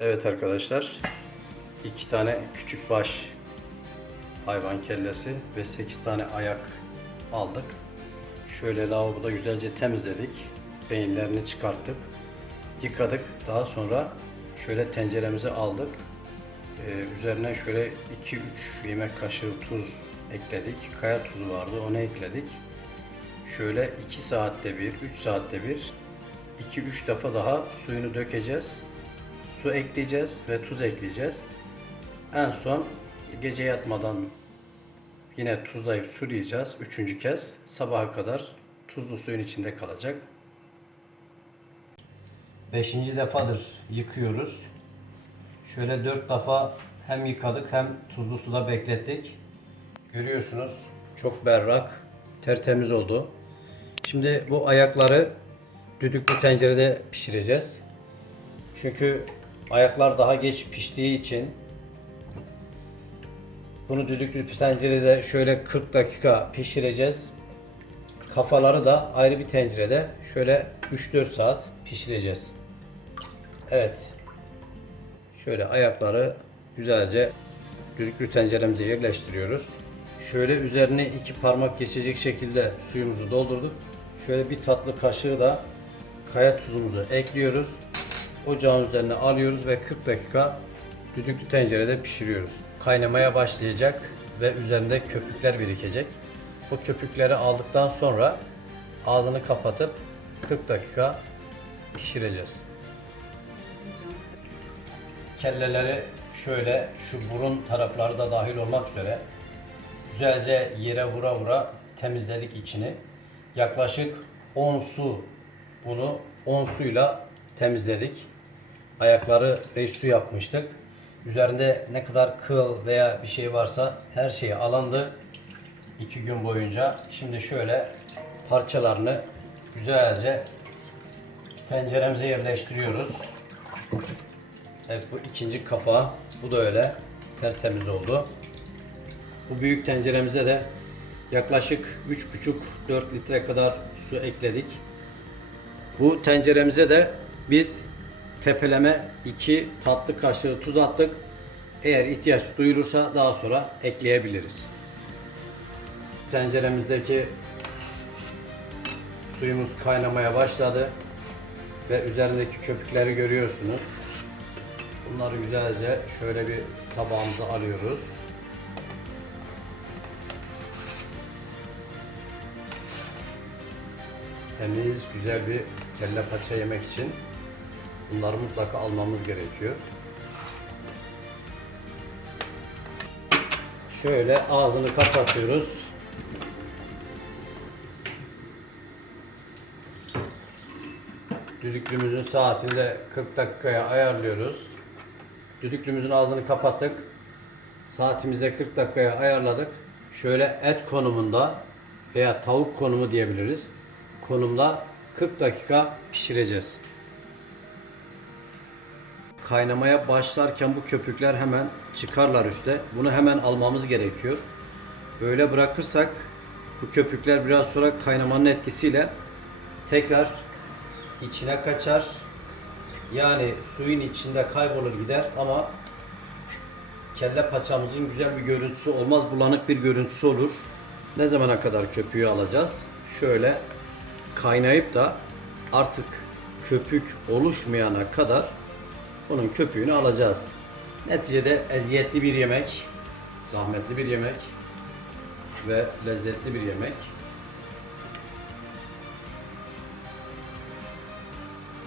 Evet arkadaşlar, iki tane küçük baş hayvan kellesi ve 8 tane ayak aldık. Şöyle lavaboda güzelce temizledik. Beyinlerini çıkarttık. Yıkadık. Daha sonra şöyle tenceremizi aldık. Ee, üzerine şöyle 2-3 yemek kaşığı tuz ekledik. Kaya tuzu vardı onu ekledik. Şöyle 2 saatte bir, 3 saatte bir 2-3 defa daha suyunu dökeceğiz. Su ekleyeceğiz ve tuz ekleyeceğiz. En son gece yatmadan yine tuzlayıp sulayacağız. Üçüncü kez sabaha kadar tuzlu suyun içinde kalacak. Beşinci defadır yıkıyoruz. Şöyle dört defa hem yıkadık hem tuzlu suda beklettik. Görüyorsunuz çok berrak, tertemiz oldu. Şimdi bu ayakları düdüklü tencerede pişireceğiz. Çünkü ayaklar daha geç piştiği için bunu düdüklü tencerede şöyle 40 dakika pişireceğiz. Kafaları da ayrı bir tencerede şöyle 3-4 saat pişireceğiz. Evet. Şöyle ayakları güzelce düdüklü tenceremize yerleştiriyoruz. Şöyle üzerine iki parmak geçecek şekilde suyumuzu doldurduk. Şöyle bir tatlı kaşığı da kaya tuzumuzu ekliyoruz. Ocağın üzerine alıyoruz ve 40 dakika düdüklü tencerede pişiriyoruz. Kaynamaya başlayacak ve üzerinde köpükler birikecek. Bu köpükleri aldıktan sonra ağzını kapatıp 40 dakika pişireceğiz. Kelleleri şöyle şu burun tarafları da dahil olmak üzere güzelce yere vura vura temizledik içini. Yaklaşık 10 su bunu 10 suyla temizledik. Ayakları 5 su yapmıştık. Üzerinde ne kadar kıl veya bir şey varsa her şeyi alandı. 2 gün boyunca. Şimdi şöyle parçalarını güzelce tenceremize yerleştiriyoruz. Evet bu ikinci kapağı. Bu da öyle tertemiz oldu. Bu büyük tenceremize de yaklaşık 3,5-4 litre kadar su ekledik. Bu tenceremize de biz tepeleme 2 tatlı kaşığı tuz attık. Eğer ihtiyaç duyulursa daha sonra ekleyebiliriz. Tenceremizdeki suyumuz kaynamaya başladı ve üzerindeki köpükleri görüyorsunuz. Bunları güzelce şöyle bir tabağımıza alıyoruz. Temiz, güzel bir kelle paça yemek için bunları mutlaka almamız gerekiyor. Şöyle ağzını kapatıyoruz. Düdüklümüzün saatini de 40 dakikaya ayarlıyoruz. Düdüklümüzün ağzını kapattık. Saatimizde 40 dakikaya ayarladık. Şöyle et konumunda veya tavuk konumu diyebiliriz. Konumda 40 dakika pişireceğiz. Kaynamaya başlarken bu köpükler hemen çıkarlar üste. Bunu hemen almamız gerekiyor. Böyle bırakırsak bu köpükler biraz sonra kaynamanın etkisiyle tekrar içine kaçar. Yani suyun içinde kaybolur gider ama kelle paçamızın güzel bir görüntüsü olmaz. Bulanık bir görüntüsü olur. Ne zamana kadar köpüğü alacağız? Şöyle kaynayıp da artık köpük oluşmayana kadar bunun köpüğünü alacağız. Neticede eziyetli bir yemek, zahmetli bir yemek ve lezzetli bir yemek.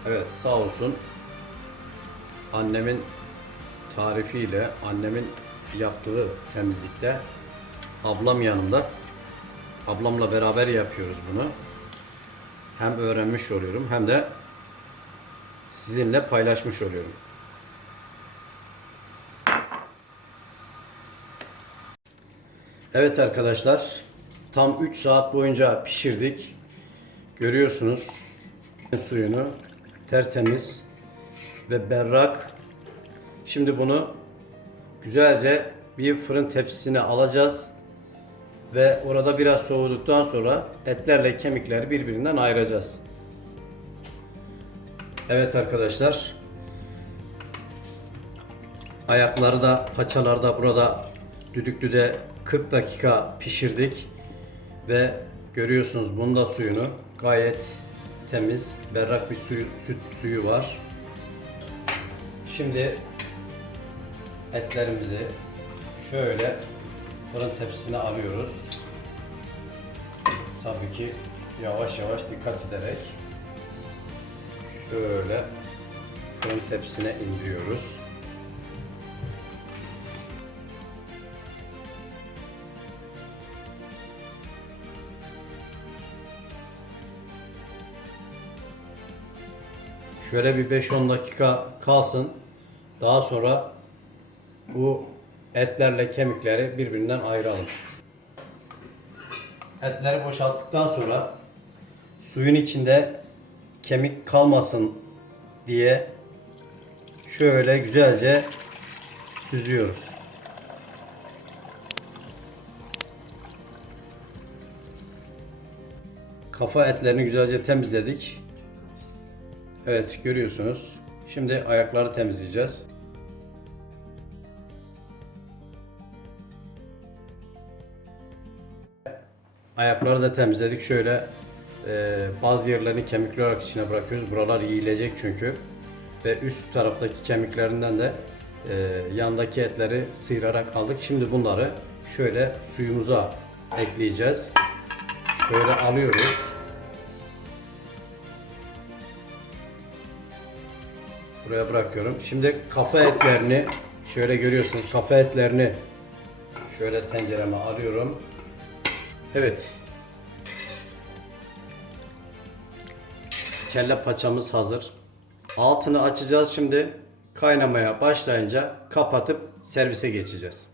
Evet sağ olsun annemin tarifiyle annemin yaptığı temizlikte ablam yanımda ablamla beraber yapıyoruz bunu. Hem öğrenmiş oluyorum hem de sizinle paylaşmış oluyorum. Evet arkadaşlar tam 3 saat boyunca pişirdik. Görüyorsunuz suyunu tertemiz ve berrak. Şimdi bunu güzelce bir fırın tepsisine alacağız ve orada biraz soğuduktan sonra etlerle kemikleri birbirinden ayıracağız. Evet arkadaşlar Ayakları da paçaları da burada düdüklüde 40 dakika pişirdik. Ve görüyorsunuz bunun da suyunu gayet temiz, berrak bir suyu, süt suyu var. Şimdi etlerimizi şöyle fırın tepsisine alıyoruz. Tabii ki yavaş yavaş dikkat ederek şöyle fırın tepsisine indiriyoruz. Şöyle bir 5-10 dakika kalsın. Daha sonra bu etlerle kemikleri birbirinden ayıralım. Etleri boşalttıktan sonra suyun içinde kemik kalmasın diye şöyle güzelce süzüyoruz. Kafa etlerini güzelce temizledik. Evet görüyorsunuz. Şimdi ayakları temizleyeceğiz. Ayakları da temizledik. Şöyle e, bazı yerlerini kemikli olarak içine bırakıyoruz. Buralar yiyilecek çünkü. Ve üst taraftaki kemiklerinden de e, yandaki etleri sıyırarak aldık. Şimdi bunları şöyle suyumuza ekleyeceğiz. Şöyle alıyoruz. Buraya bırakıyorum. Şimdi kafa etlerini şöyle görüyorsunuz. Kafa etlerini şöyle tencereme alıyorum. Evet. Kelle paçamız hazır. Altını açacağız şimdi. Kaynamaya başlayınca kapatıp servise geçeceğiz.